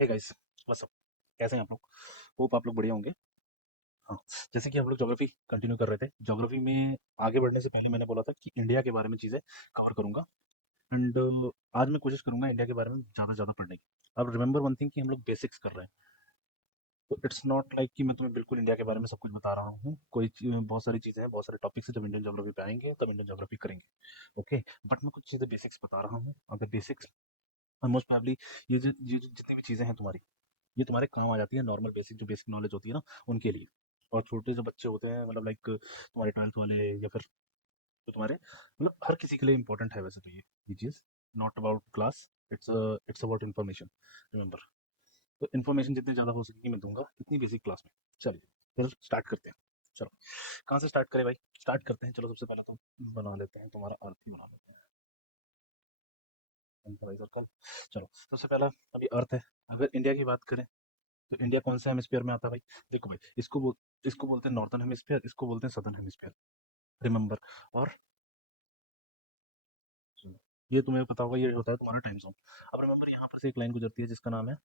Hey guys, what's up? कैसे हैं आप लोग? होप आप लोग बढ़िया होंगे। हाँ, जैसे कि हम लोग ज्योग्राफी कंटिन्यू कर रहे थे। ज्योग्राफी में आगे बढ़ने से पहले मैंने बोला था कि इंडिया के बारे में चीज़ें कवर करूँगा। एंड आज मैं कोशिश करूँगा इंडिया के बारे में ज़्यादा से ज़्यादा पढ़ने की। अब रिमेंबर वन थिंग कि हम लोग बेसिक्स कर रहे हैं। तो इट्स नॉट लाइक कि मैं तुम्हें बिल्कुल इंडिया के बारे में सब कुछ बता रहा हूँ। बहुत सारी चीज़ें हैं, बहुत सारे टॉपिक्स हैं, जब इंडियन ज्योग्राफी पे आएँगे तब इंडियन ज्योग्राफी करेंगे। ओके, बट मैं कुछ चीज़ें बेसिक्स बता रहा हूँ। अगर बेसिक्स मोस्ट प्रोबेबली ये जितनी भी चीज़ें हैं तुम्हारी, ये तुम्हारे काम आ जाती है नॉर्मल बेसिक जो बेसिक नॉलेज होती है ना उनके लिए। और छोटे जो बच्चे होते हैं मतलब लाइक तुम्हारे 12th वाले या फिर जो तुम्हारे मतलब हर किसी के लिए इंपॉर्टेंट है वैसे तो ये चीज़ not about class, it's about information. Remember, तो इन्फॉर्मेशन जितनी ज़्यादा हो सकेगी मैं दूंगा इतनी बेसिक क्लास में। चलिए फिर स्टार्ट करते हैं। चलो, कहाँ से स्टार्ट करें भाई? स्टार्ट करते हैं। चलो सबसे पहले तो बना लेते हैं, तुम्हारा अर्थ ही बना लेते हैं। सर्कल। चलो सबसे पहला अभी अर्थ है। अगर इंडिया की बात करें तो इंडिया कौन से हेमिस्फीयर में आता है भाई? देखो भाई, इसको बोलते हैं नॉर्दर्न हेमिस्फीयर, इसको बोलते हैं सदर्न हेमिस्फीयर। रिमेंबर। और ये तुम्हें पता होगा, ये होता है तुम्हारा टाइम जोन। अब रिमेंबर, यहाँ पर से एक लाइन गुजरती है जिसका नाम है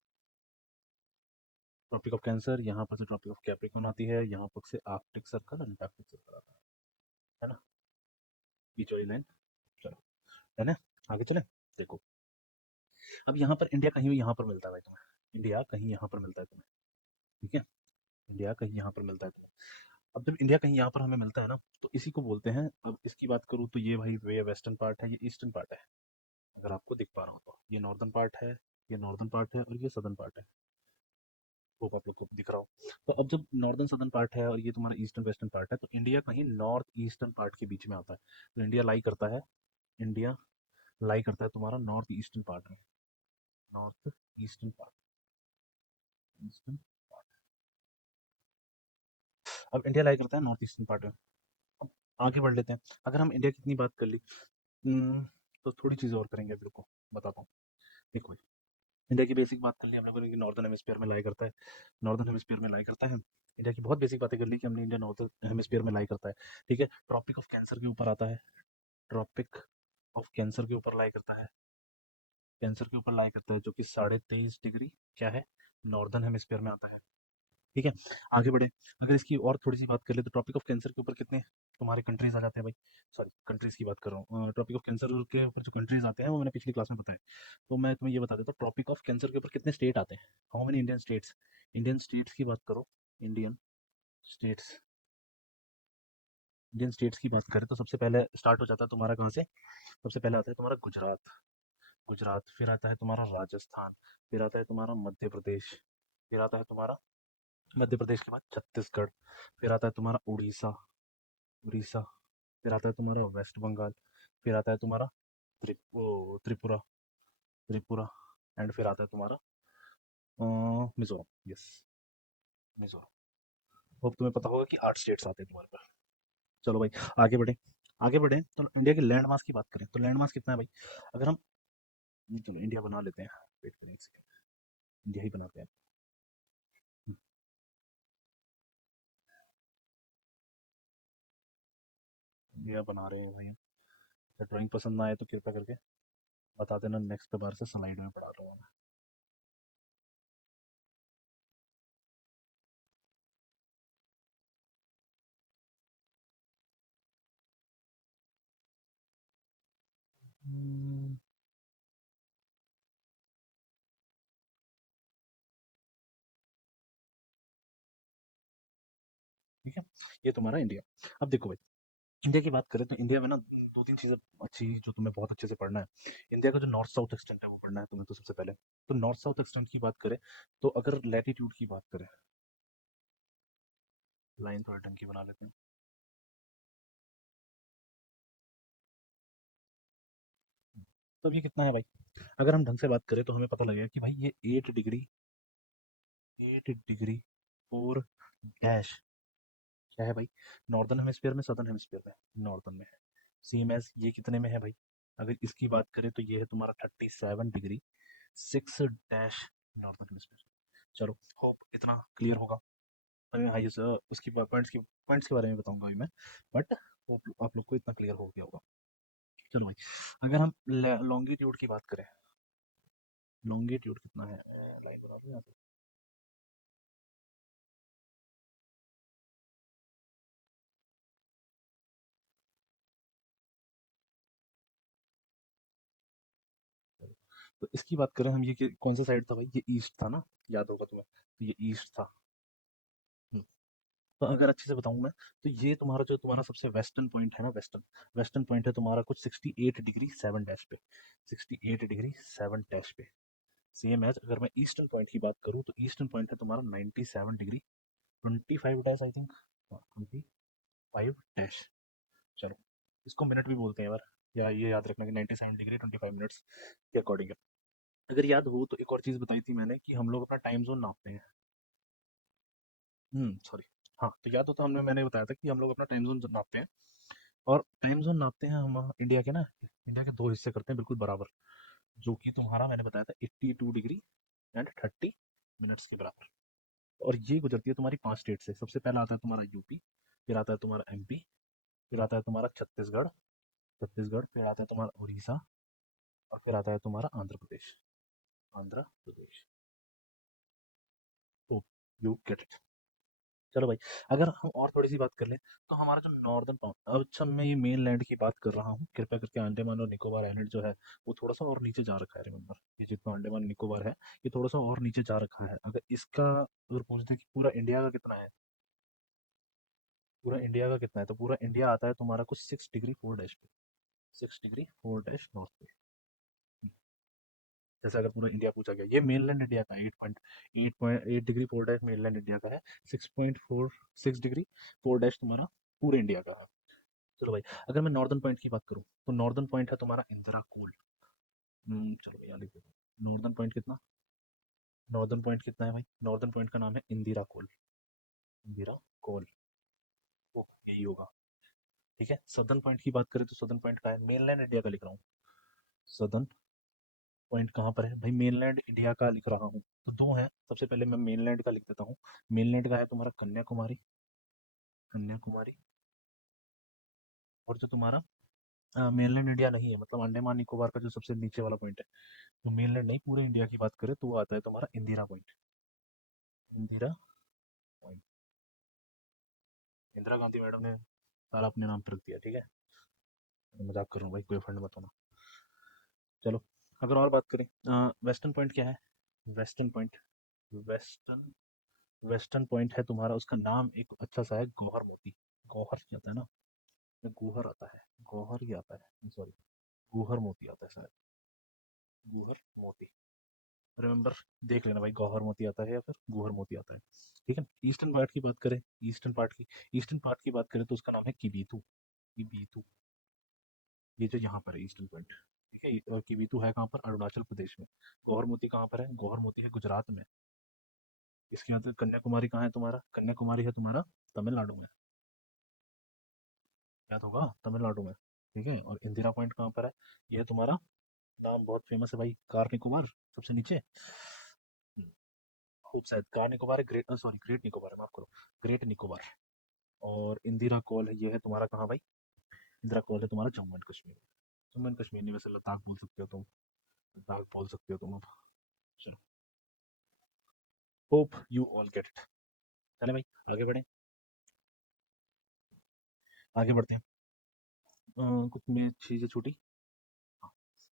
ट्रॉपिक ऑफ कैंसर। यहाँ पर से ट्रॉपिक ऑफ कैप्रिकॉर्न आती है, यहाँ पर से आर्कटिक सर्कल और अंटार्कटिक सर्कल आता है ना? बीच वाली लाइन। चलो, है ना? आगे चले। देखो, अब यहाँ पर इंडिया कहीं भी यहाँ पर मिलता है भाई तुम्हें। इंडिया कहीं यहाँ पर मिलता है तुम्हें। ठीक है, इंडिया कहीं यहाँ पर मिलता है तुम्हें। अब जब इंडिया कहीं यहाँ पर हमें मिलता है ना, तो इसी को बोलते हैं। अब इसकी बात करूँ तो ये भाई वे वेस्टर्न पार्ट है, ये ईस्टर्न पार्ट है। अगर आपको दिख पा रहा हो तो ये नॉर्दर्न पार्ट है, ये नॉर्दर्न पार्ट है और ये सदर्न पार्ट है। होप आप लोग को दिख रहा हो। तो अब जब नॉर्दर्न सदर्न पार्ट है और ये तुम्हारा ईस्टर्न वेस्टर्न पार्ट है, तो इंडिया कहीं नॉर्थ ईस्टर्न पार्ट के बीच में आता है। तो इंडिया लाई करता है, इंडिया लाई करता है तुम्हारा नॉर्थ ईस्टर्न पार्ट में। North eastern part, eastern. अब इंडिया लाई करता है नॉर्थ ईस्टर्न पार्ट में। अब आगे बढ़ लेते हैं। अगर हम इंडिया की इतनी बात कर ली, तो थोड़ी चीज़ें और करेंगे, फिर को बताता हूँ। देखो भाई, इंडिया की बेसिक बात कर ली हम लोगों ने कि नॉर्दर्न हेमिस्फीयर में लाई करता है। नॉर्दर्न हेमिस्फीयर में लाई करता है। इंडिया की बहुत बेसिक बातें कर ली कि हमने इंडिया नॉर्दर्न हेमिस्फीयर में लाई करता है। ठीक है, ट्रॉपिक ऑफ कैंसर के ऊपर आता है। ट्रॉपिक ऑफ कैंसर के ऊपर लाई करता है। कैंसर के ऊपर लाई करता है, जो कि 23.5 डिग्री क्या है, नॉर्दर्न हेमिस्फीयर में आता है। ठीक है, आगे बढ़े। अगर इसकी और थोड़ी सी बात कर ले तो ट्रॉपिक ऑफ कैंसर के ऊपर कितने तुम्हारे कंट्रीज आ जाते हैं भाई? सॉरी, कंट्रीज की बात कर रहा हूँ। ट्रॉपिक ऑफ कैंसर के ऊपर जो कंट्रीज आते हैं वो मैंने पिछली क्लास में बताया। तो मैं तुम्हें ये बता देता हूँ, ट्रॉपिक ऑफ कैंसर के ऊपर कितने स्टेट आते हैं। How many Indian states? Indian states की बात करो। इंडियन स्टेट्स, इंडियन स्टेट्स की बात करें तो सबसे पहले स्टार्ट हो जाता है तुम्हारा कहाँ से? सबसे पहले आता है तुम्हारा गुजरात। गुजरात, फिर आता है तुम्हारा राजस्थान, फिर आता है तुम्हारा मध्य प्रदेश, फिर आता है तुम्हारा मध्य प्रदेश के बाद छत्तीसगढ़, फिर आता है तुम्हारा उड़ीसा। उड़ीसा, फिर आता है तुम्हारा वेस्ट बंगाल, फिर आता है तुम्हारा त्रिपुरा। त्रिपुरा, एंड फिर आता है तुम्हारा मिजोरम। यस, मिजोरम। होप तुम्हें पता होगा कि 8 स्टेट्स आते हैं तुम्हारे पास। चलो भाई, आगे बढ़े। आगे बढ़े तो इंडिया के लैंड मास की बात करें तो लैंड मास कितना है भाई? अगर हम, चलो इंडिया बना लेते हैं। वेट करें एक सेकंड, इंडिया ही बनाते हैं। इंडिया बना रहे हैं भाई। अगर ड्राइंग पसंद ना आए तो कृपया करके बता देना, नेक्स्ट पे बार से स्लाइड में पढ़ा रहा हूँ मैं। हम्म, ठीक है, ये तुम्हारा इंडिया। अब देखो भाई, इंडिया की बात करें तो इंडिया में ना दो तीन चीज़ें अच्छी जो तुम्हें बहुत अच्छे से पढ़ना है। इंडिया का जो नॉर्थ साउथ एक्सटेंट है वो पढ़ना है तुम्हें। तो सबसे पहले तो नॉर्थ साउथ एक्सटेंट की बात करें, तो अगर लैटिट्यूड की बात करें, लाइन थोड़ा ढंग की बना लेते हैं। तो अब ये कितना है भाई? अगर हम ढंग से बात करें तो हमें पता लगेगा कि भाई ये 8 डिग्री, 8 डिग्री 4 डैश क्या है भाई? नॉर्दर्न हेमिस्फीयर में, सदर्न हेमिस्फीयर में? नॉर्दर्न में है। सेम एज ये कितने में है भाई? अगर इसकी बात करें तो ये है तुम्हारा 37 डिग्री 6 डैश नॉर्दर्न हेमिस्फीयर। चलो, होप इतना क्लियर होगा। अभी हाँ, ये उसकी पॉइंट्स के बारे में बताऊंगा अभी मैं, बट होप आप लोग को इतना क्लियर हो गया होगा। चलो भाई, अगर हम लॉन्गिट्यूड की बात करें, लॉन्गिट्यूड कितना है? लो यहाँ से। तो इसकी बात करें हम, ये कौन सा साइड था भाई, ये ईस्ट था ना, याद होगा तुम्हें, तो ये ईस्ट था। हम्म, तो अगर अच्छे से बताऊं मैं, तो ये तुम्हारा जो तुम्हारा सबसे वेस्टर्न पॉइंट है ना, वेस्टर्न वेस्टर्न पॉइंट है तुम्हारा कुछ 68 डिग्री 7 डैश पे, 68 डिग्री 7 डैश पे। सेम एज अगर मैं ईस्टर्न पॉइंट की बात करूं, तो ईस्टर्न पॉइंट है तुम्हारा 97 degree 25 dash I think, 25 dash. चलो, इसको मिनट भी बोलते हैं यार, या ये याद रखना कि 97 डिग्री 25 मिनट्स के अकॉर्डिंग है। अगर याद हो तो एक और चीज़ बताई थी मैंने कि हम लोग अपना टाइम जोन नापते हैं। सॉरी। हाँ, तो याद हो तो हमने मैंने बताया था कि हम लोग अपना टाइम जोन नापते हैं, और टाइम जोन नापते हैं हम इंडिया के ना, इंडिया के दो हिस्से करते हैं बिल्कुल बराबर, जो कि तुम्हारा मैंने बताया था 82 डिग्री एंड 30 मिनट्स के बराबर। और ये गुजरती है तुम्हारी 5 स्टेट से। सबसे पहला आता है तुम्हारा यूपी, फिर आता है तुम्हारा एमपी, फिर आता है तुम्हारा छत्तीसगढ़, फिर आता है तुम्हारा उड़ीसा, और फिर आता है तुम्हारा आंध्र प्रदेश, आंध्र प्रदेश। तो यू गेट इट। चलो भाई, अगर हम और थोड़ी सी बात कर लें, तो हमारा जो नॉर्दर्न पार्ट, अच्छा मैं ये मेन लैंड की बात कर रहा हूँ, कृपया करके अंडमान और निकोबार आइलैंड जो है वो थोड़ा सा और नीचे जा रखा है, रिमेंबर, ये जितना अंडमान निकोबार है ये थोड़ा सा और नीचे जा रखा है। अगर इसका अगर पूछते कि पूरा इंडिया का कितना है, पूरा इंडिया का कितना है, तो पूरा इंडिया आता है तुम्हारा कुछ 6 डिग्री 4 डैश पे, 6 डिग्री 4 डैश नॉर्थ पे। जैसे अगर पूरा इंडिया पूछा गया, ये मेनलैंड इंडिया का 8.8 डिग्री 4 डैश मेनलैंड इंडिया का है, 6.46 डिग्री 4 डैश तुम्हारा पूरे इंडिया का है। चलो भाई, अगर मैं नॉर्दर्न पॉइंट की बात करूँ, तो नॉर्दर्न पॉइंट है तुम्हारा इंदिरा कोल। चलो भैया लिख देता हूँ, नॉर्दर्न पॉइंट कितना, नॉर्दर्न पॉइंट कितना है भाई, नॉर्दर्न पॉइंट का नाम है इंदिरा कोल, इंदिरा कोल। ओ, यही होगा। ठीक है, सदर्न पॉइंट की बात करें तो सदर्न पॉइंट का है, मेनलैंड इंडिया का लिख रहा हूँ, सदर्न पॉइंट कहाँ पर है भाई, मेनलैंड इंडिया का लिख रहा हूँ, तो दो है। सबसे पहले मैं मेनलैंड का लिख देता हूँ। मेनलैंड का है तुम्हारा कन्याकुमारी, कन्याकुमारी। और जो तुम्हारा मेनलैंड इंडिया नहीं है, मतलब अंडमान निकोबार का जो सबसे नीचे वाला पॉइंट है, तो मेनलैंड नहीं, पूरे इंडिया की बात करें तो वो आता है तुम्हारा Indira point, Indira point. Indira Gandhi madam ने सारा अपने नाम पर रख दिया, ठीक है, मजाक कर रहा हूँ भाई, कोई फंड मत होना। चलो, अगर और बात करें, वेस्टर्न पॉइंट क्या है, western point, western western point है तुम्हारा, उसका नाम एक अच्छा सा है, गौहर मोती, गौहर ही आता है ना, या गूहर आता है, गौहर ही आता है, सॉरी, गूहर मोती आता है शायद, गूहर मोती, रिमेंबर, देख लेना भाई, गौहर मोती आता है या फिर गूहर मोती आता है। ठीक है, ईस्टर्न पार्ट की बात करें, ईस्टर्न पार्ट की, ईस्टर्न पार्ट की बात करें तो उसका नाम है किबीतू, किबीतू, ये जो यहाँ पर है ईस्टर्न पॉइंट। ठीक है, और किबीतू है कहाँ पर, अरुणाचल प्रदेश में। गौहर मोती कहाँ पर है, गौहर मोती है गुजरात में। इसके अंदर कन्याकुमारी कहाँ है तुम्हारा, कन्याकुमारी है तुम्हारा तमिलनाडु में, याद होगा, तमिलनाडु में। ठीक है, और इंदिरा पॉइंट कहाँ पर है, ये है तुम्हारा, नाम बहुत फेमस है भाई, कार निकोबार, सबसे नीचे। खूब शायद कार निकोबार है, ग्रेट सॉरी ग्रेट निकोबार है, माफ करो, ग्रेट निकोबार। और इंदिरा कॉल है, ये है तुम्हारा कहाँ भाई, इंदिरा कॉल है तुम्हारा जम्मू एंड कश्मीर, जम्मू एंड कश्मीर नहीं, वैसे लद्दाख बोल सकते हो तुम, लद्दाख बोल सकते हो तुम अब। चलो, hope you all get it. चले भाई, आगे बढ़े, आगे बढ़ते हैं। कुछ में चीज़ें छूटी, हाँ,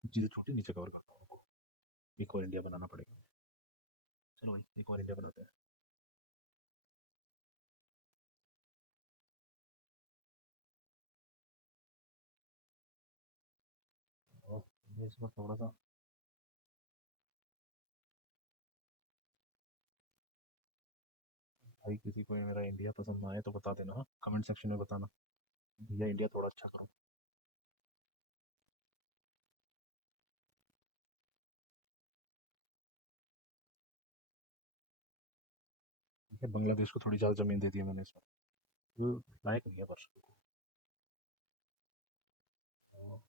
चीज़ें छूटी, नीचे कवर करता हूँ आपको। एक और इंडिया बनाना पड़ेगा। चलो भाई, एक और इंडिया बनाते हैं। और ये इसमें थोड़ा सा, भाई किसी को मेरा इंडिया पसंद आए तो बता देना, हाँ, कमेंट सेक्शन में बताना, भैया इंडिया थोड़ा अच्छा करो। ठीक है, बांग्लादेश को थोड़ी ज़्यादा ज़मीन दे दी है मैंने इसमें, जो लायक नहीं है पर। हाँ,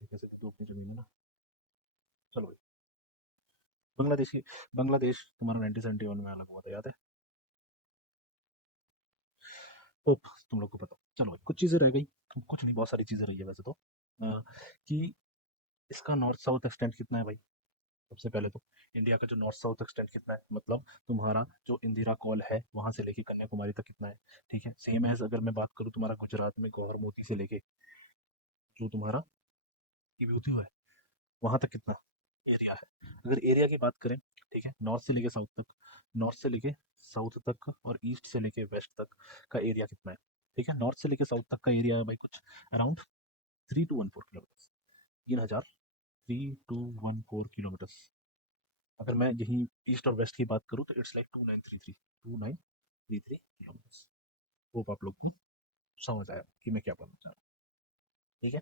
कैसे दे दो अपनी ज़मीन है ना। चलो भाई, बांग्लादेश की, बांग्लादेश तुम्हारा 1971 में अलग हुआ था, याद है। होप तुम लोग को पता। चलो भाई, कुछ चीज़ें रह गई, कुछ नहीं, बहुत सारी चीज़ें रही है वैसे तो। कि इसका नॉर्थ साउथ एक्सटेंट कितना है भाई? सबसे पहले तो इंडिया का जो नॉर्थ साउथ एक्सटेंट कितना है, मतलब तुम्हारा जो इंदिरा कॉल है वहां से लेके कन्याकुमारी तक कितना है? ठीक है, सेम एज अगर मैं बात करूँ तुम्हारा गुजरात में गौहर मोती से लेके जो तुम्हारा विभूति है वहां तक कितना एरिया है? अगर एरिया की बात करें, ठीक है, नॉर्थ से लेके साउथ तक, नॉर्थ से लेके साउथ तक और ईस्ट से लेके वेस्ट तक का एरिया कितना है? ठीक है, नॉर्थ से लेके साउथ तक का एरिया है भाई कुछ अराउंड 3214 किलोमीटर। 3214 किलोमीटर। अगर मैं यहीं ईस्ट और वेस्ट की बात करूँ तो इट्स लाइक 2933 होप आप लोग को समझ आया कि मैं क्या बोलना चाह रहा हूँ। ठीक है,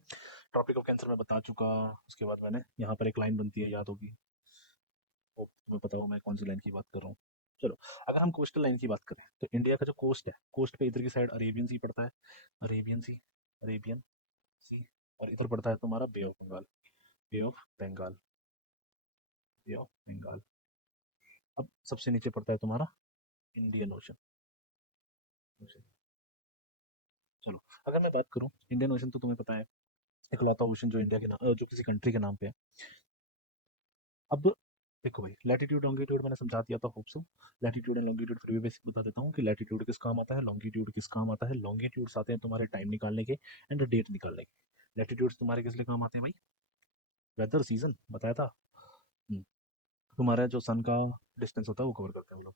टॉपिक ऑफ कैंसर मैं बता चुका। उसके बाद मैंने यहाँ पर एक लाइन बनती है, याद होगी। होप तुम्हें पता हो मैं कौन सी लाइन की बात कर रहा हूँ। चलो, अगर हम कोस्टल लाइन की बात करें तो इंडिया का जो कोस्ट है, कोस्ट पे इधर की साइड अरेबियन सी पड़ता है। Arabian sea, Arabian sea. और इधर पड़ता है तुम्हारा bay of Bengal. Bay of Bengal, bay of Bengal. अब सबसे नीचे पड़ता है तुम्हारा इंडियन ओशन। चलो, अगर मैं बात करूँ इंडियन ओशन, तो तुम्हें पता है इकलौता ओशन जो इंडिया के नाम, जो किसी कंट्री के नाम पे है। अब देखो भाई, लैटिट्यूड लॉन्गिट्यूड मैंने समझा दिया था, hope so. Latitude and longitude फिर भी बेसिक बता देता हूँ कि लैटिट्यूड किस काम आता है, लॉन्गिट्यूड किस काम आता है। लॉन्गिट्यूड्स आते हैं तुम्हारे टाइम निकालने के एंड डेट निकालने के। लैटिट्यूड्स तुम्हारे किस लिए काम आते हैं भाई? वेदर सीजन बताया था। हम्म, तुम्हारा जो सन का डिस्टेंस होता है वो कवर करते हैं वो लोग।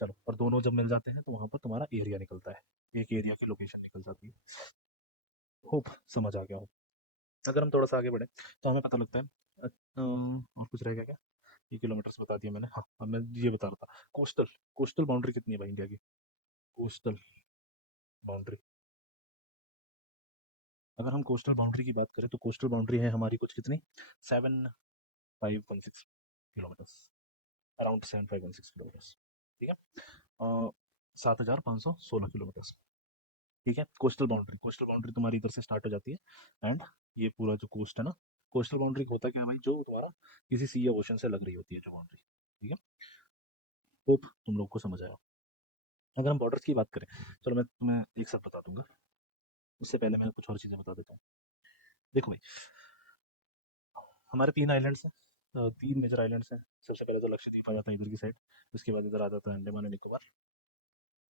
चलो, और दोनों जब मिल जाते हैं तो वहां पर तुम्हारा एरिया निकलता है, एक एरिया की लोकेशन निकल जाती है। होप समझ आ गया हो। अगर हम थोड़ा सा आगे बढ़े तो हमें पता लगता है और कुछ रहेगा क्या? ये किलोमीटर्स बता दिया मैंने। हाँ, अब मैं ये बता रहा था, कोस्टल, कोस्टल बाउंड्री कितनी है भाई इंडिया की? कोस्टल बाउंड्री, अगर हम कोस्टल बाउंड्री की बात करें तो कोस्टल बाउंड्री है हमारी कुछ कितनी? 7516 किलोमीटर्स, अराउंड 7516 किलोमीटर्स। ठीक है, 7516 किलोमीटर्स। ठीक है, कोस्टल बाउंड्री, कोस्टल बाउंड्री तुम्हारी इधर से स्टार्ट हो जाती है एंड ये पूरा जो कोस्ट है ना, कोस्टल बाउंड्री होता क्या है भाई? जो तुम्हारा किसी सी या ओशन से लग रही होती है जो बाउंड्री। ठीक है, होप तुम लोग को समझ आया। अगर हम बॉर्डर्स की बात करें, चलो मैं तुम्हें एक साथ बता दूंगा, उससे पहले मैं कुछ और चीज़ें बता देता हूँ। देखो भाई, हमारे तीन आइलैंड्स हैं, तीन मेजर आइलैंड्स हैं। सबसे पहले तो लक्षद्वीप आ जाता है इधर की साइड, उसके बाद इधर आ जाता है अंडमान एंड निकोबार।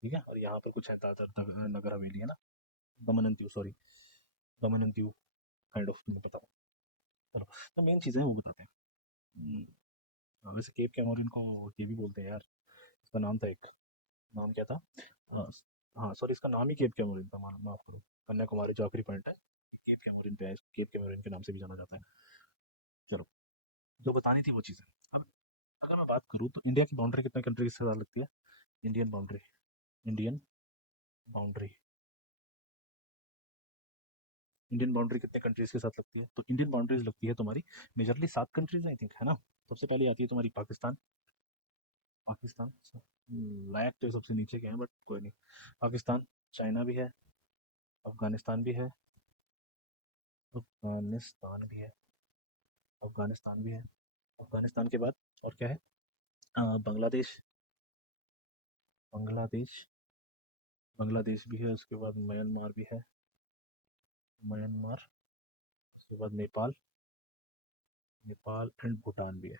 ठीक है, और यहाँ पर कुछ है दादर नगर हवेली है ना, दमन and Diu, sorry, Daman and Diu, kind of तुम्हें पता हो। चलो, तो मेन चीज़ें हैं वो बताते हैं। वैसे केप कैमोरिन को ये भी बोलते हैं यार, इसका नाम था एक, नाम क्या था? हाँ, हाँ सॉरी, इसका नाम ही केप कैमोरिन था, माफ करो। कन्याकुमारी जो आखिरी पॉइंट है, केप कैमोरिन पे है, केप कैमोरिन के नाम से भी जाना जाता है। चलो, जो बतानी थी वो चीज़ है। अब अगर मैं बात करूँ तो इंडिया की बाउंड्री कितने कंट्री के साथ लगती है? Indian boundary, Indian boundary, Indian boundary कितने कंट्रीज के साथ लगती है? तो इंडियन बाउंड्रीज लगती है तुम्हारी मेजरली 7 कंट्रीज आई थिंक, है ना। सबसे पहले आती है तुम्हारी पाकिस्तान। पाकिस्तान लायक तो सबसे नीचे के हैं बट कोई नहीं। पाकिस्तान, चाइना भी है, अफगानिस्तान भी है, अफगानिस्तान भी है, अफगानिस्तान भी है। अफगानिस्तान के बाद और क्या है? बांग्लादेश, बांग्लादेश, बांग्लादेश भी है। उसके बाद म्यांमार भी है, म्यांमार। उसके बाद नेपाल, नेपाल एंड भूटान भी है,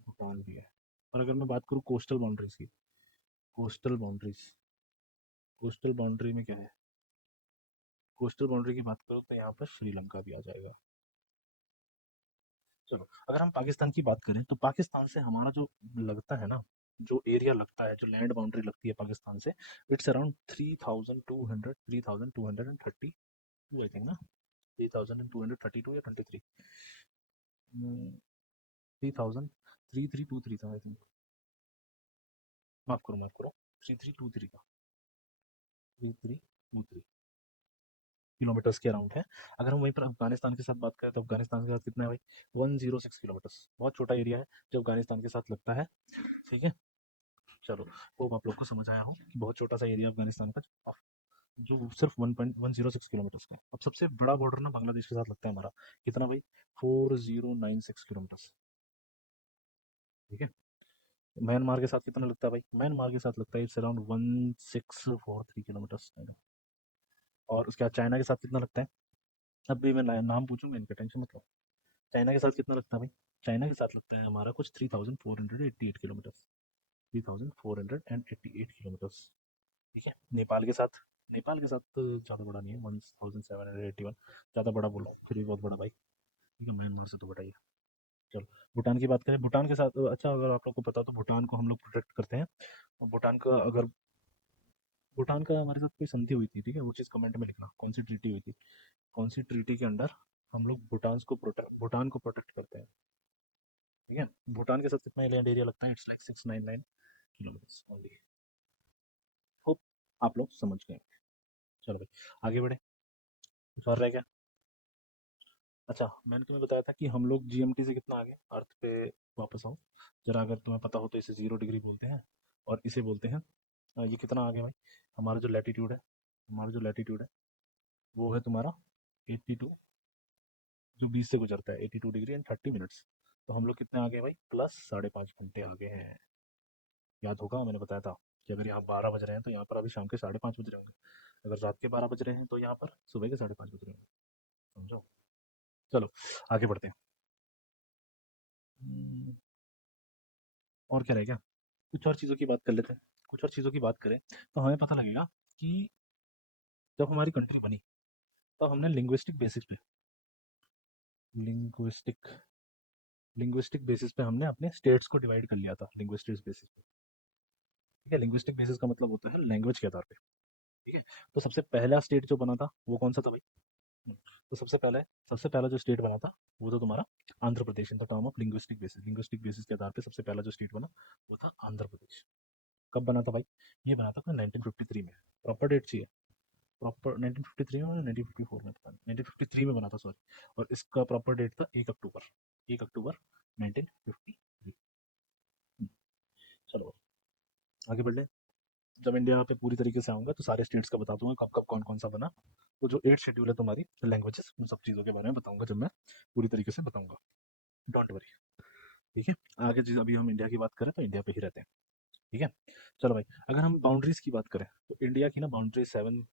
भूटान भी है। और अगर मैं बात करूँ कोस्टल बाउंड्रीज की, कोस्टल बाउंड्रीज, कोस्टल बाउंड्री में क्या है? कोस्टल बाउंड्री की बात करूँ तो यहाँ पर श्रीलंका भी आ जाएगा। चलो, अगर हम पाकिस्तान की बात करें तो पाकिस्तान से हमारा जो लगता है ना, जो एरिया लगता है, जो लैंड बाउंड्री लगती है पाकिस्तान से, इट्स अराउंड 3200, 3232 आई थिंक ना, 3232 या 23, 3323 था आई थिंक। माफ करो, 3323 का, 3323 किलोमीटर्स के अराउंड है। अगर हम वहीं पर अफगानिस्तान के साथ बात करें तो अफगानिस्तान के साथ कितना है भाई? 106 किलोमीटर्स, बहुत छोटा एरिया है जो अफगानिस्तान के साथ लगता है। ठीक है, चलो, होप आप लोग को समझ आया हो कि बहुत छोटा सा एरिया अफगानिस्तान का जो सिर्फ 1.106 का है। अब सबसे बड़ा बॉर्डर ना बांग्लादेश के साथ लगता है हमारा, कितना भाई? 4096 किलोमीटर्स। ठीक है, म्यांमार के साथ कितना लगता है भाई? म्यांमार के साथ लगता है इट्स अराउंड 1643 किलोमीटर्स। और उसके बाद चाइना के साथ कितना लगता है? अब भी मैं नाम पूछूंगा, इनका टेंशन मत लो। चाइना के साथ कितना लगता है भाई? चाइना के साथ लगता है हमारा कुछ 3488 किलोमीटर्स। 3488 किलोमीटर्स। ठीक है। नेपाल के साथ तो ज़्यादा बड़ा नहीं है, 1781। ज़्यादा बड़ा बोलो फिर भी बहुत बड़ा भाई। ठीक है, म्यांमार से तो बड़ा ही है। चलो, भूटान की बात करें। भूटान के साथ अच्छा, अगर आप लोग को पता हो तो भूटान को हम लोग प्रोटेक्ट करते हैं। और भूटान का हमारे साथ कोई संधि हुई थी, ठीक है, वो चीज़ कमेंट में लिखना, कौन सी ट्रीटी हुई थी, कौन सी ट्रीटी के अंडर हम लोग भूटान को प्रोटेक्ट करते हैं। ठीक है। भूटान के साथ कितना लैंड एरिया लगता है? It's like 699 kilometres only. Hope आप लोग समझ गए। चलो भाई, आगे बढ़े। कुछ और रह गया? अच्छा, मैंने तुम्हें बताया था कि हम लोग जीएमटी से कितना आगे अर्थ पे वापस आओ जरा, अगर तुम्हें पता हो तो इसे 0 डिग्री बोलते हैं और इसे बोलते हैं ये कितना आगे भाई? हमारा जो लैटिट्यूड है वो है तुम्हारा 82, जो 20 से गुजरता है 82 डिग्री एंड 30 मिनट्स। तो हम लोग कितने आगे हैं भाई? प्लस 5.5 घंटे आगे हैं। याद होगा मैंने बताया था कि अगर यहाँ 12 बज रहे हैं तो यहाँ पर अभी शाम के 5:30 बज रहे होंगे। अगर रात के 12 बज रहे हैं तो यहाँ पर सुबह के 5:30 बज रहे होंगे। समझो। चलो, आगे बढ़ते हैं। हम्म, और क्या रहेगा? कुछ और चीज़ों की बात कर लेते हैं। कुछ और चीज़ों की बात करें तो हमें पता लगेगा कि जब हमारी कंट्री बनी तब हमने लिंग्विस्टिक लिंग्विस्टिक बेसिस पे हमने अपने स्टेट्स को डिवाइड कर लिया था, लिंग्विस्टिक बेसिस पे। ठीक है, लिंग्विस्टिक बेसिस का मतलब होता है लैंग्वेज के आधार पे। ठीक है। तो सबसे पहला स्टेट जो बना था वो कौन सा था भाई? हम्म, तो सबसे पहला जो स्टेट बना था वो तो तुम्हारा Andhra Pradesh. In the term of linguistic basis के आधार पे सबसे पहला जो स्टेट बना वो था आंध्र प्रदेश। कब बना था भाई? ये बना था 1953 में। प्रॉपर डेट चाहिए? प्रॉपर 1953 में, 1954 में, पता नहीं, 1953 में बना था, सॉरी। और इसका प्रॉपर डेट था 1 अक्टूबर 1953। चलो आगे बढ़ ले। जब इंडिया पे पूरी तरीके से आऊँगा तो सारे स्टेट्स का बता दूंगा कब कब कौन कौन सा बना। तो जो 8 शेड्यूल है तुम्हारी लैंग्वेजेस, उन सब चीज़ों के बारे में बताऊंगा जब मैं पूरी तरीके से बताऊंगा। Don't worry. ठीक है। आगे चीज़, अभी हम इंडिया की बात करें तो इंडिया पे ही रहते हैं। ठीक है। चलो भाई, अगर हम बाउंड्रीज की बात करें तो इंडिया की ना बाउंड्री 7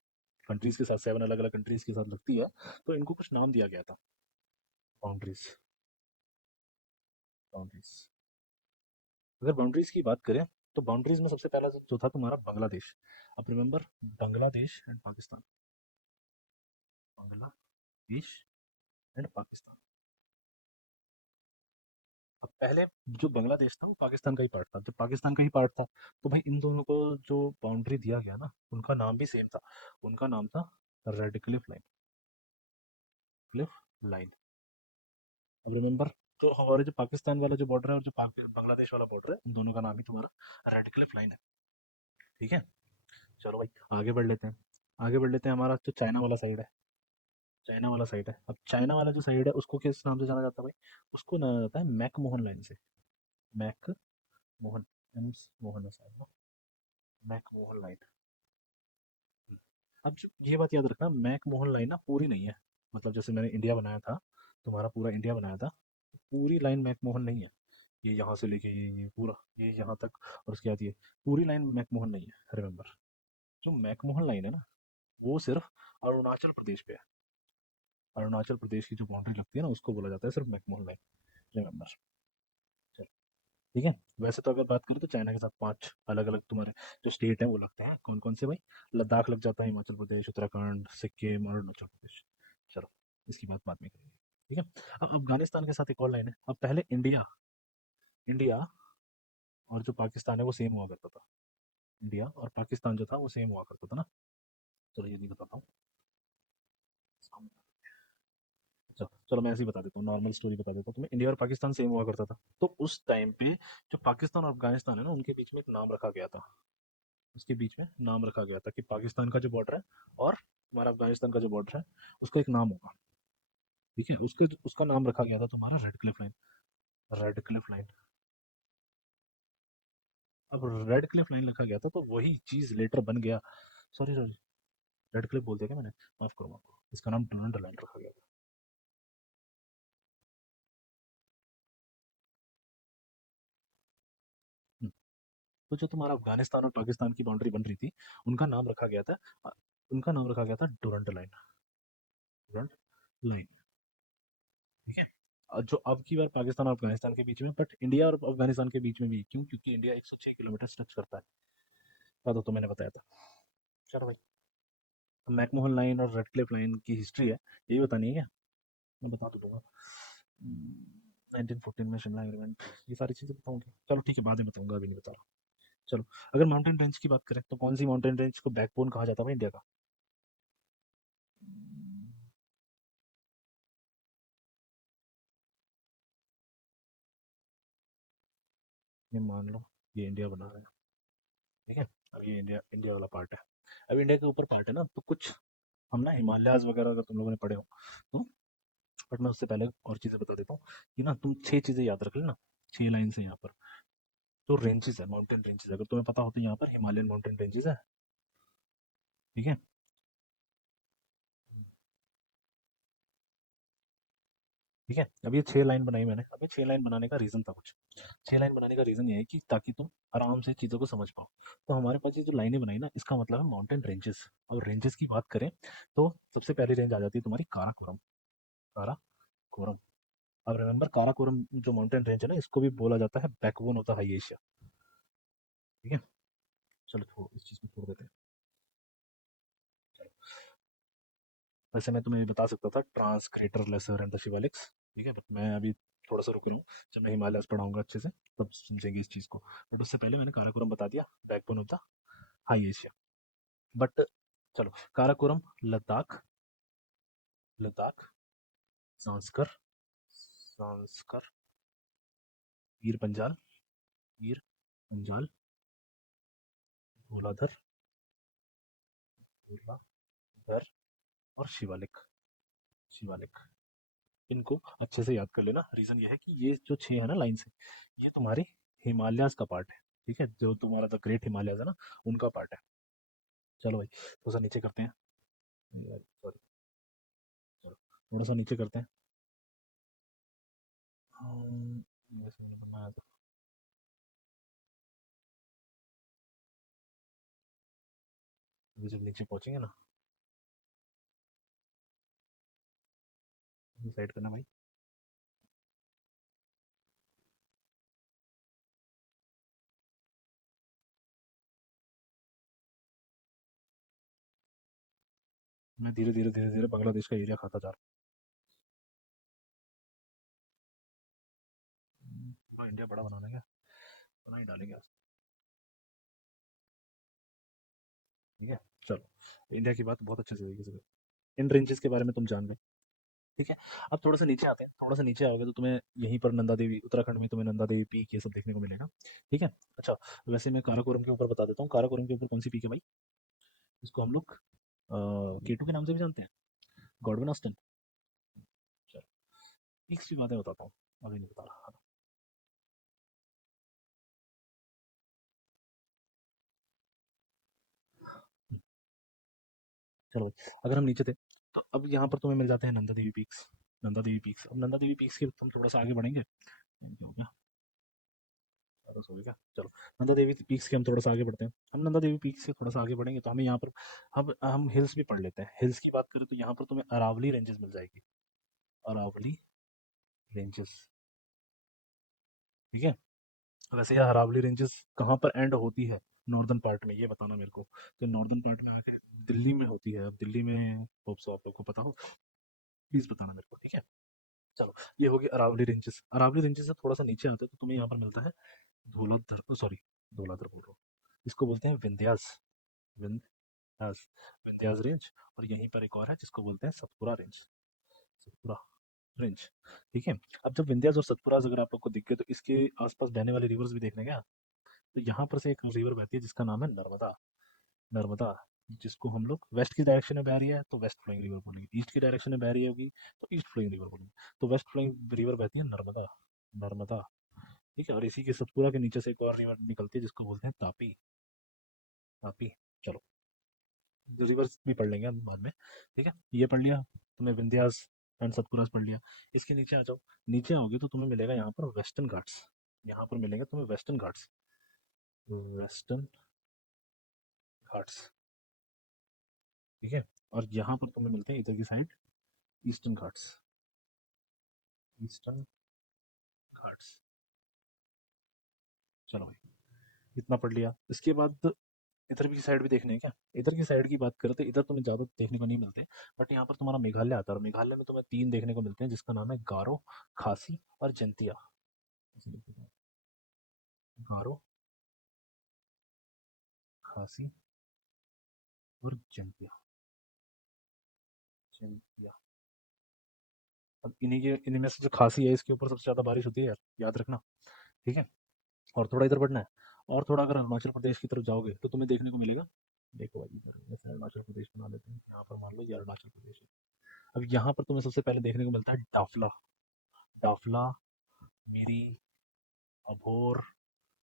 कंट्रीज के साथ, 7 अलग अलग कंट्रीज के साथ लगती है। तो इनको कुछ नाम दिया गया था। बाउंड्रीज बाउंड्रीज अगर बाउंड्रीज की बात करें तो बाउंड्रीज में सबसे पहला जो था तुम्हारा बांग्लादेश। अब remember, Bangladesh and Pakistan. Bangladesh and Pakistan. अब पहले जो बांग्लादेश था वो पाकिस्तान का ही पार्ट था। जब पाकिस्तान का ही पार्ट था तो भाई इन दोनों को जो बाउंड्री दिया गया ना, उनका नाम भी सेम था। उनका नाम था रेड क्लिफ लाइन। अब रिमेंबर, जो हमारे जो पाकिस्तान वाला जो बॉर्डर है और जो बांग्लादेश वाला बॉर्डर है, उन दोनों का नाम ही तुम्हारा रेड क्लिफ लाइन है। ठीक है। चलो भाई, आगे बढ़ लेते हैं। आगे बढ़ लेते हैं। हमारा जो चाइना वाला साइड है। अब चाइना वाला जो साइड है उसको किस नाम से जाना जाता है भाई? उसको जाना जाता है मैक मोहन लाइन से। मैक मोहन, एम मोहन है शायद ना, मैक मोहन लाइन। अब ये बात याद रखना, मैक मोहन लाइन ना पूरी नहीं है। मतलब जैसे मैंने इंडिया बनाया था, तुम्हारा पूरा इंडिया बनाया था, पूरी लाइन मैक मोहन नहीं है। ये यहाँ से लेके ये पूरा ये यहाँ तक, और उसके बाद ये पूरी लाइन मैक मोहन नहीं है। रिमेंबर, जो मैक मोहन लाइन है ना, वो सिर्फ अरुणाचल प्रदेश पे है। अरुणाचल प्रदेश की जो बाउंड्री लगती है ना, उसको बोला जाता है सिर्फ मैक मोहन लाइन। रिमेंबर। ठीक है। वैसे तो अगर बात करें तो चाइना के साथ 5 अलग अलग तुम्हारे जो स्टेट हैं वो लगते हैं। कौन कौन से भाई? लद्दाख लग जाता है, हिमाचल प्रदेश, उत्तराखंड, सिक्किम और अरुणाचल प्रदेश। चलो, इसकी बात बाद में करेंगे। ठीक है। अब अफगानिस्तान के साथ एक और लाइन है। अब पहले इंडिया इंडिया और जो पाकिस्तान है वो सेम हुआ करता था। इंडिया और पाकिस्तान जो था वो सेम हुआ करता था ना। चलो ये नहीं बताता हूँ इसको। अच्छा चलो, मैं ऐसे ही बता देता हूँ, नॉर्मल स्टोरी बता देता हूँ तुम्हें। इंडिया और पाकिस्तान सेम हुआ करता था। तो उस टाइम पे जो पाकिस्तान और अफगानिस्तान है ना, उनके बीच में एक नाम रखा गया था। उसके बीच में नाम रखा गया था कि पाकिस्तान का जो बॉर्डर है और हमारा अफगानिस्तान का जो बॉर्डर है, उसका एक नाम होगा। ठीक है। उसके उसका नाम रखा गया था तुम्हारा red Cliff line. Red Cliff line. अब रेड क्लिफ लाइन रखा गया था तो वही चीज लेटर बन गया। सॉरी सॉरी, रेड क्लिफ बोल दिया क्या मैंने? माफ करो माफ करो, इसका नाम डोनाल्ड लाइन रखा गया था। तो जो तुम्हारा अफ़गानिस्तान और पाकिस्तान की बाउंड्री बन रही थी, उनका नाम रखा गया था अ, उनका नाम रखा गया था डुरंट लाइन, डुरंट लाइन, ठीक है? जो अब की बार पाकिस्तान और अफ़गानिस्तान के बीच में, बट इंडिया और अफ़गानिस्तान के बीच में भी क्यों? क्योंकि इंडिया 106 किलोमीटर टच करता है। तो मैंने बताया था। चलो भाई, मैकमोहन लाइन और रेडक्लिफ लाइन की हिस्ट्री है, यही बतानी है क्या? मैं बता तो दूंगा। 1914 में शिमला एग्रीमेंट, ये सारी चीज़ें बताऊंगी। चलो ठीक है, बाद में बताऊंगा, अभी नहीं बता रहा। चलो, अगर माउंटेन रेंज की बात करें तो कौन सी माउंटेन रेंज को बैकबोन कहा जाता है इंडिया का? ये मान लो, ये इंडिया बना रहा है, ठीक है? अब ये इंडिया इंडिया वाला पार्ट है। अब इंडिया के ऊपर पार्ट है ना, तो कुछ हम ना हिमालयाज वगैरह अगर तुम लोगों ने पढ़े हो तो, बट मैं उससे पहले और चीज़ें बता देता हूँ कि ना, तुम 6 चीज़ें याद रख लेना। 6 लाइन से यहाँ पर तो रेंजेस है, माउंटेन रेंजेस, अगर तुम्हें पता हो तो यहाँ पर हिमालयन माउंटेन रेंजेस है, ठीक है? ठीक है, अब ये 6 लाइन बनाई मैंने। अब ये 6 लाइन बनाने का रीज़न था कुछ। 6 लाइन बनाने का रीज़न ये है कि ताकि तुम आराम से चीज़ों को समझ पाओ। तो हमारे पास ये जो लाइनें बनाई ना, इसका मतलब है माउंटेन रेंजेस। और रेंजेस की बात करें तो सबसे पहली रेंज आ जाती है तुम्हारी काराकोरम। काराकोरम। अब रिमेंबर, काराकोरम जो माउंटेन रेंज है ना, इसको भी बोला जाता है backbone of the high Asia, ठीक है? चलो छोड़ो, इस चीज़ को छोड़ देते हैं। चलो, वैसे मैं तुम्हें बता सकता था trans crater lesser and the Shivaliks, ठीक है? बट मैं अभी थोड़ा सा रुक रहा हूँ। जब मैं हिमालयस पढ़ाऊंगा अच्छे से, तब समझेंगे इस चीज़ को। बट उससे पहले मैंने काराकोरम बता दिया, backbone of the high Asia. But चलो, काराकोरम, लद्दाख, लद्दाख, सांस्कर, सांस्कर, पीर पंजाल, पीर पंजाल, धौलाधर, धौलाधर, और शिवालिक, शिवालिक। इनको अच्छे से याद कर लेना। रीज़न ये है कि ये जो 6 है ना लाइन से, ये तुम्हारे हिमालयाज़ का पार्ट है, ठीक है? जो तुम्हारा द ग्रेट हिमालयाज़ है ना, उनका पार्ट है। चलो भाई, थोड़ा-सा नीचे करते हैं। सॉरी, चलो थोड़ा-सा नीचे करते हैं। वैसे मैंने बनाया था, अभी जब नीचे पहुँचेंगे ना, साइड करना भाई। मैं धीरे-धीरे, धीरे-धीरे बांग्लादेश का एरिया खाता जा रहा हूँ। पूरा इंडिया बड़ा बनाना है क्या? बना ही डालेंगे आज, ठीक है? चलो, इंडिया की बात बहुत अच्छे से तरीके से करें। इन रेंजेस के बारे में तुम जान गए, ठीक है? अब थोड़ा-सा नीचे आते हैं। थोड़ा-सा नीचे आओगे तो तुम्हें यहीं पर नंदा देवी, उत्तराखंड में तुम्हें नंदा देवी पीक ये सब देखने को मिलेगा, ठीक है? अच्छा, वैसे मैं काराकोरम के ऊपर बता देता हूँ। काराकोरम के ऊपर कौन सी पीक है भाई? इसको हम लोग केटू के नाम से भी जानते हैं, गॉडविन ऑस्टिन। चलो, पीक्स की बातें बताता हूँ, अभी नहीं बता रहा। चलो भाई, अगर हम नीचे थे तो अब यहाँ पर तुम्हें मिल जाते हैं नंदा देवी पीक्स। नंदा देवी पीक्स, अब नंदा देवी पीक्स के तुम थोड़ा सा आगे बढ़ेंगे, क्या हो गया? ज़्यादा सो गया? चलो, नंदा देवी पीक्स के हम थोड़ा सा आगे बढ़ते हैं। हम नंदा देवी पीक्स से थोड़ा सा आगे बढ़ेंगे तो हमें यहाँ पर, हम हिल्स भी पढ़ लेते हैं। हिल्स की बात करें तो यहाँ पर तुम्हें अरावली रेंजेस मिल जाएगी, अरावली रेंजेस, ठीक है? वैसे ये अरावली रेंजेस कहाँ पर एंड होती है नॉर्दर्न पार्ट में, ये बताना मेरे को। तो नॉर्दर्न पार्ट में आखिर दिल्ली में होती है। अब दिल्ली में होप सो आप लोग को पता हो, प्लीज बताना मेरे को, ठीक है? चलो, ये होगी अरावली रेंजेस। अरावली रेंजेस से थोड़ा सा नीचे आते हैं तो तुम्हें यहाँ पर मिलता है धौलाधर, सॉरी, धौलाधर बोल रहा हूँ, इसको बोलते हैं विंध्यास, विंध्यास, विंध्यास रेंज। और यहीं पर एक और है जिसको बोलते हैं सतपुरा रेंज, सतपुरा रेंज, ठीक है? अब जब विंध्यास और सतपुरा अगर आप लोग को दिख गए तो इसके आसपास बहने वाले रिवर्स भी देखने क्या? तो यहाँ पर से एक रिवर बहती है जिसका नाम है नर्मदा, नर्मदा, जिसको हम लोग वेस्ट की डायरेक्शन में बह रही है तो वेस्ट फ्लोइंग रिवर बोलेंगे, ईस्ट की डायरेक्शन में बह रही होगी तो ईस्ट फ्लोइंग रिवर बोलेंगे। तो वेस्ट फ्लोइंग रिवर बहती है नर्मदा, नर्मदा, ठीक है? और इसी के सतपुरा के नीचे से एक और रिवर निकलती है जिसको बोलते हैं तापी, तापी। चलो, रिवर्स भी पढ़ लेंगे हम बाद में, ठीक है? ये पढ़ लिया तुमने, विंध्यास एंड सतपुरा पढ़ लिया। इसके नीचे आ जाओ। नीचे आओगे तो तुम्हें मिलेगा यहाँ पर वेस्टर्न घाट्स, यहाँ पर मिलेंगे तुम्हें वेस्टर्न घाट्स, वेस्टर्न घाट्स, ठीक है। और यहाँ पर तुम्हें मिलते हैं इधर की side eastern Ghats, eastern Ghats. चलो भाई, इतना पढ़ लिया। इसके बाद इधर की साइड भी देखने हैं क्या? इधर की साइड की बात करें तो इधर तुम्हें ज़्यादा देखने को नहीं मिलते, बट यहाँ पर तुम्हारा मेघालय आता है, और मेघालय में तुम्हें तीन देखने को मिलते हैं, जिसका नाम है गारो, खासी और जंतिया। गारो, खासी और जंतिया, जंतिया। अब इन्हीं में से जो खासी है, इसके ऊपर सबसे ज़्यादा बारिश होती है यार, याद रखना, ठीक है। और थोड़ा इधर बढ़ना है, और थोड़ा अगर अरुणाचल प्रदेश की तरफ जाओगे तो तुम्हें देखने को मिलेगा, देखो भाई इधर ऐसे अरुणाचल प्रदेश बना लेते हैं, यहाँ पर मान लो ये अरुणाचल प्रदेश है। अब यहाँ पर तुम्हें सबसे पहले देखने को मिलता है डाफला, डाफला, मिरी, अभोर,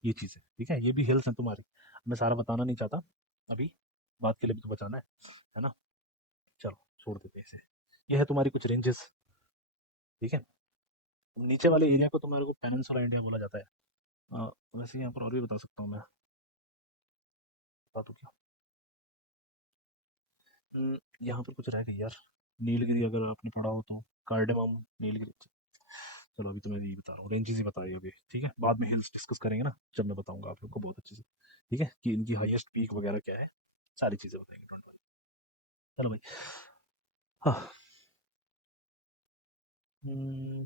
ये चीज़ें, ठीक है। ये भी हिल्स हैं तुम्हारी, मैं सारा बताना नहीं चाहता अभी, बात के लिए भी तो बचाना है ना। चलो छोड़ देते हैं इसे। ये है तुम्हारी कुछ रेंजेस, ठीक है। नीचे वाले एरिया को तुम्हारे को पेनिनसुला इंडिया बोला जाता है। वैसे यहाँ पर और भी बता सकता हूँ मैं, बता दूँ क्या? यहाँ पर कुछ रह गई यार, नीलगिरी अगर आपने पढ़ा हो तो, कार्डेमम, नीलगिरी। चलो अभी तो मैं यही बता रहा हूँ, रेंजेस ही बताइए अभी, ठीक है। बाद में हिल्स डिस्कस करेंगे ना, जब मैं बताऊंगा आप लोग को बहुत अच्छे से, ठीक है, कि इनकी हाईएस्ट पीक वगैरह क्या है, सारी चीज़ें बताएंगे, डोंट वरी। चलो भाई। हाँ।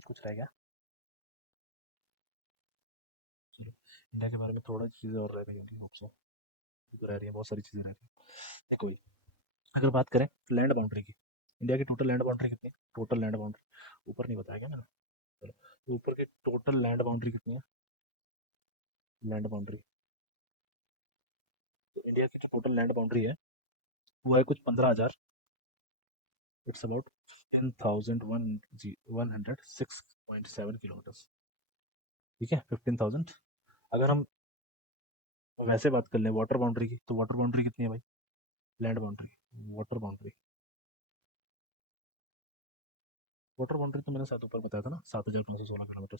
कुछ रह गया? चलो, इंडिया के बारे में थोड़ा चीज़ें और रह गई होंगी, होप सो। तो रह रही है, बहुत सारी चीज़ें रह रही हैं। देखो भाई, अगर बात करें लैंड बाउंड्री की, इंडिया की टोटल लैंड बाउंड्री कितनी है? टोटल लैंड बाउंड्री ऊपर नहीं बताया क्या मैंने? चलो, तो ऊपर की टोटल लैंड बाउंड्री कितनी है? लैंड बाउंड्री, तो इंडिया की जो टोटल लैंड बाउंड्री है वो है कुछ 15,000, इट्स अबाउट 15,106.7 किलोमीटर, ठीक है, 15,000। अगर हम वैसे बात कर लें वाटर बाउंड्री की, तो वाटर बाउंड्री कितनी है भाई? Land boundary, water boundary, water boundary तो मैंने सात ऊपर बताया था ना, 7,516 किलोमीटर,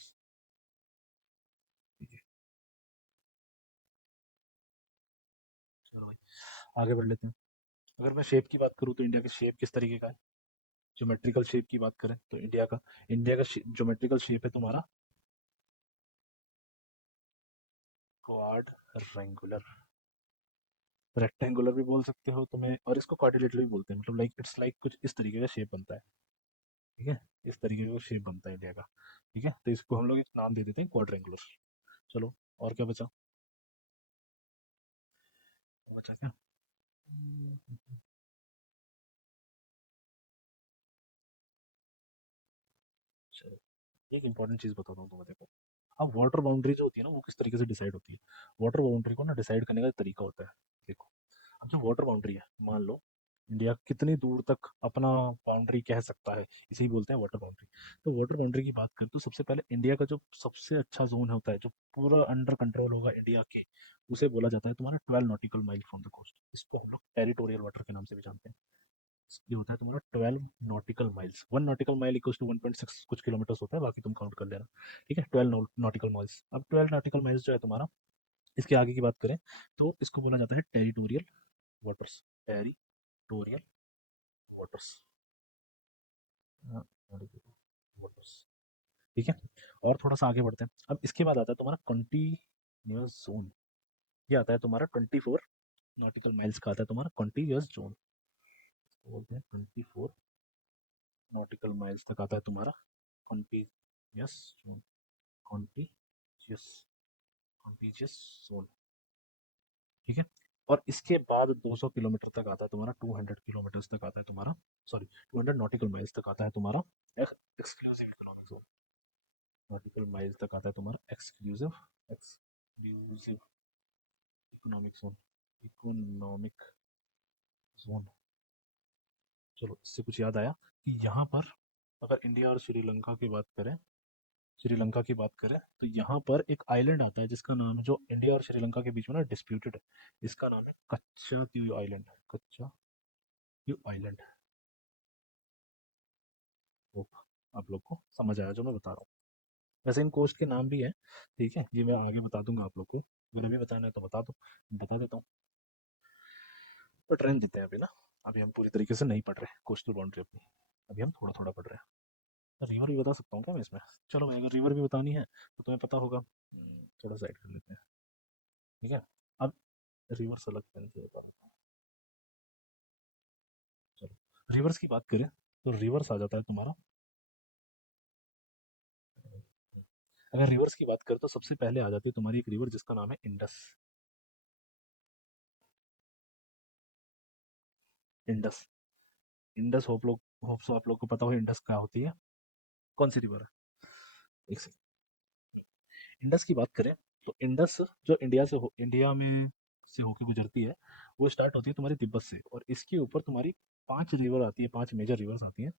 ठीक है। चलो भाई आगे बढ़ लेते हैं। अगर मैं शेप की बात करूँ तो इंडिया का शेप किस तरीके का है? ज्योमेट्रिकल शेप की बात करें तो इंडिया का ज्योमेट्रिकल शेप है तुम्हारा क्वाड रेंगुलर, रेक्टेंगुलर भी बोल सकते हो तुम्हें, और इसको क्वाड्रिलेटरल भी बोलते हैं, मतलब लाइक इट्स लाइक कुछ इस तरीके का शेप बनता है, ठीक है। इस तरीके का शेप बनता है इंडिया का, ठीक है, तो इसको हम लोग एक नाम दे देते हैं क्वाड्रेंगुलर। चलो, और क्या बचा? बचा क्या? चलो, एक इंपॉर्टेंट चीज बताता हूँ तुम्हें, देखो। अब वाटर बाउंड्री जो होती है ना, वो किस तरीके से डिसाइड होती है? वाटर बाउंड्री को ना डिसाइड करने का तरीका होता है, देखो। अब जो वाटर बाउंड्री है, मान लो इंडिया कितनी दूर तक अपना बाउंड्री कह सकता है, इसे ही बोलते हैं वाटर बाउंड्री। तो वाटर बाउंड्री की बात करें तो सबसे पहले इंडिया का जो सबसे अच्छा जोन होता है, जो पूरा अंडर कंट्रोल होगा इंडिया के, उसे बोला जाता है तुम्हारा 12 nautical mile from the coast. इसको हम लोग टेरिटोरियल वाटर के नाम से भी जानते हैं। ये होता है तुम्हारा 12 nautical miles, 1 nautical mile equals to 1.6 कुछ किलोमीटर होता है, बाकी तुम काउंट कर लेना, ठीक है। 12 नॉटिकल माइल्स। अब 12 नॉटिकल माइल्स जो है तुम्हारा, इसके आगे की बात करें तो इसको बोला जाता है territorial waters, territorial waters, waters, ठीक है। और थोड़ा सा आगे बढ़ते हैं, अब इसके बाद आता है तुम्हारा कंटिन्यूअस जोन। ये आता है तुम्हारा 24 नॉटिकल माइल्स का, आता है तुम्हारा कंटिन्यूअस जोन, बोलते हैं 24 नॉटिकल माइल्स तक आता है तुम्हारा continuous zone, contiguous, contiguous zone, ठीक है। और इसके बाद 200 किलोमीटर तक आता है तुम्हारा, 200 किलोमीटर तक आता है तुम्हारा, सॉरी 200 नॉटिकल माइल्स तक आता है तुम्हारा exclusive economic zone. Nautical miles तक आता है तुम्हारा exclusive, exclusive economic zone, economic zone. चलो, इससे कुछ याद आया कि यहाँ पर अगर इंडिया और श्रीलंका की बात करें, श्रीलंका की बात करें तो यहाँ पर एक आइलैंड आता है जिसका नाम है, जो इंडिया और श्रीलंका के बीच में ना डिस्प्यूटेड है, इसका नाम है कच्चा द्वीप आइलैंड, कच्चा द्वीप आइलैंड। होप आप लोग को समझ आया जो मैं बता रहा हूँ। वैसे इन कोस्ट के नाम भी हैं, ठीक है, ये मैं आगे बता दूंगा आप लोग को। अगर अभी बताना है तो बता दो, बता देता हूँ। बट रहने देते हैं अभी ना, अभी हम पूरी तरीके से नहीं पढ़ रहे कोस्टल बाउंड्री अपनी, अभी हम थोड़ा थोड़ा पढ़ रहे हैं। रिवर भी बता सकता हूँ क्या मैं इसमें? चलो भाई, अगर रिवर भी बतानी है तो तुम्हें पता होगा। थोड़ा साइड कर लेते हैं, ठीक है। अब रिवर्स अलग पेन से बता रहा हूँ। चलो रिवर्स की बात करें तो रिवर्स आ जाता है तुम्हारा। अगर रिवर्स की बात करें तो सबसे पहले आ जाती है तुम्हारी एक रिवर जिसका नाम है Indus. Indus. Indus hope so आप लोग को पता हो इंडस क्या होती है, कौन सी रिवर है? एक सेकंड। इंडस की बात करें तो इंडस जो इंडिया में से होकर गुजरती है, वो स्टार्ट होती है तुम्हारी तिब्बत से, और इसके ऊपर तुम्हारी 5 रिवर आती है, 5 मेजर रिवर्स आती हैं,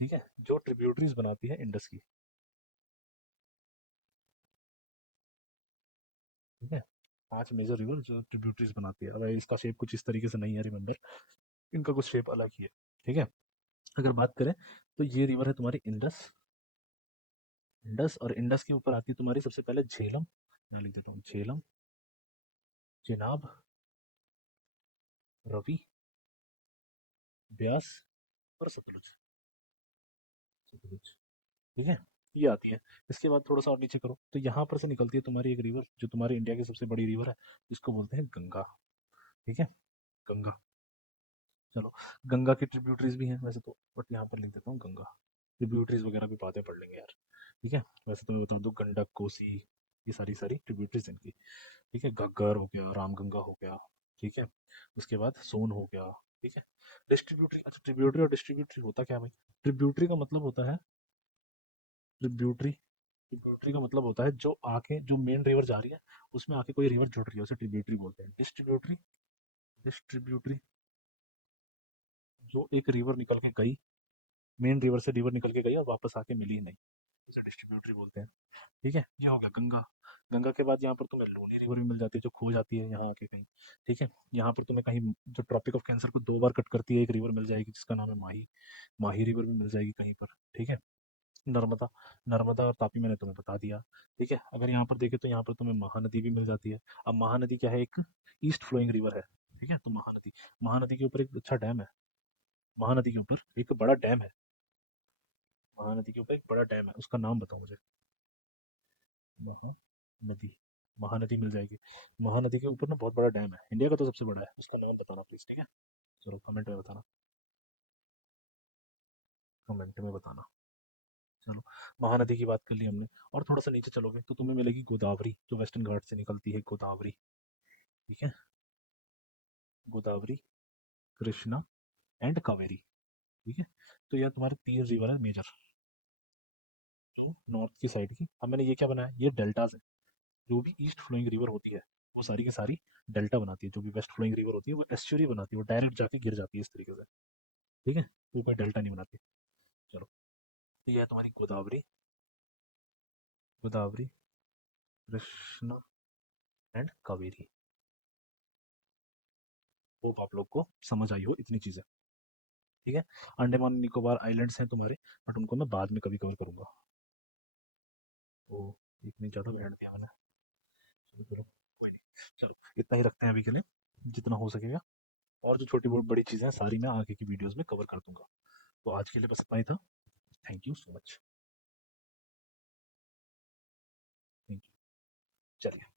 ठीक है, जो ट्रिब्यूटरीज बनाती है इंडस की, ठीक है। 5 मेजर रिवर जो ट्रिब्यूटरीज बनाती है, अब इसका शेप कुछ इस तरीके से नहीं है, रिमेंबर, इनका कुछ शेप अलग ही है, ठीक है। अगर बात करें तो ये रिवर है तुम्हारी इंडस। इंडस, और इंडस के ऊपर आती है तुम्हारी सबसे पहले झेलम, मैं लिख देता हूँ झेलम, चेनाब, रवि, ब्यास और सतलुज। सतलुज, ठीक है, ये आती है। इसके बाद थोड़ा सा और नीचे करो तो यहाँ पर से निकलती है तुम्हारी एक रिवर जो तुम्हारी इंडिया की सबसे बड़ी रिवर है, जिसको बोलते हैं गंगा, ठीक है, गंगा। चलो, गंगा की ट्रिब्यूटरीज भी हैं वैसे तो, बट यहाँ पर लिख देता हूँ गंगा। ट्रिब्यूटरीज वगैरह भी बातें पढ़ लेंगे यार, ठीक है। वैसे तो मैं बता दूँ गंडक, कोसी, ये सारी सारी ट्रिब्यूटरीज इनकी, ठीक है। घग्गर हो गया, रामगंगा हो गया, ठीक है। उसके बाद सोन हो गया, ठीक है। डिस्ट्रीब्यूटरी, अच्छा ट्रिब्यूटरी और डिस्ट्रीब्यूटरी होता क्या है भाई? ट्रिब्यूटरी का मतलब होता है, ट्रिब्यूटरी ट्रिब्यूटरी का मतलब होता है जो आके जो मेन रिवर जा रही है उसमें आके कोई रिवर जुड़ रही है, उसे ट्रिब्यूटरी बोलते हैं। डिस्ट्रीब्यूटरी, डिस्ट्रीब्यूटरी जो एक रिवर निकल के गई, मेन रिवर से रिवर निकल के गई और वापस आके मिली ही नहीं, उसे डिस्ट्रीब्यूटरी बोलते हैं, ठीक है। ये हो गया गंगा। गंगा के बाद यहाँ पर तुम्हें लूनी रिवर भी मिल जाती है जो खो जाती है यहाँ आके कहीं, ठीक है। यहाँ पर तुम्हें कहीं जो ट्रॉपिक ऑफ कैंसर को 2 बार कट करती है एक रिवर मिल जाएगी जिसका नाम है माही। माही रिवर भी मिल जाएगी कहीं पर, ठीक है। नर्मदा, नर्मदा और तापी मैंने तुम्हें बता दिया, ठीक है। अगर यहाँ पर देखे तो यहाँ पर तुम्हें महानदी भी मिल जाती है। अब महानदी क्या है, एक ईस्ट फ्लोइंग रिवर है, ठीक है। तो महानदी, महानदी के ऊपर एक अच्छा डैम है, महानदी के ऊपर एक बड़ा डैम है, महानदी के ऊपर एक बड़ा डैम है, उसका नाम बताओ मुझे। महानदी, महानदी मिल जाएगी। महानदी के ऊपर ना बहुत बड़ा डैम है, इंडिया का तो सबसे बड़ा है, उसका नाम बताना प्लीज, ठीक है। चलो कमेंट में बताना, कमेंट में बताना। चलो, महानदी की बात कर ली हमने, और थोड़ा सा नीचे चलोगे तो तुम्हें मिलेगी गोदावरी जो वेस्टर्न घाट से निकलती है, गोदावरी, ठीक है। गोदावरी, कृष्णा एंड कावेरी, ठीक है। तो यह तुम्हारे 3 रिवर है मेजर, जो नॉर्थ की साइड की। अब मैंने ये क्या बनाया, ये डेल्टाज है। जो भी ईस्ट फ्लोइंग रिवर होती है वो सारी की सारी डेल्टा बनाती है, जो भी वेस्ट फ्लोइंग रिवर होती है वो एस्चुरी बनाती है, वो डायरेक्ट जाके गिर जाती है इस तरीके से, ठीक है, तो कोई डेल्टा नहीं बनाती। चलो, तो यह है तुम्हारी गोदावरी, गोदावरी, कृष्णा एंड कावेरी। होप आप लोग को समझ आई हो इतनी चीजें, ठीक है। अंडमान निकोबार आइलैंड्स हैं तुम्हारे, बट उनको मैं बाद में कभी कवर करूंगा। तो इतनी ज़्यादा बैठ दिया मैंने, चलो चलो कोई नहीं। चलो इतना ही रखते हैं अभी के लिए, जितना हो सकेगा। और जो छोटी बहुत बड़ी चीज़ें हैं सारी मैं आगे की वीडियोस में कवर कर दूंगा। तो आज के लिए बस इतना ही था। Thank you so much. Thank you. चलिए।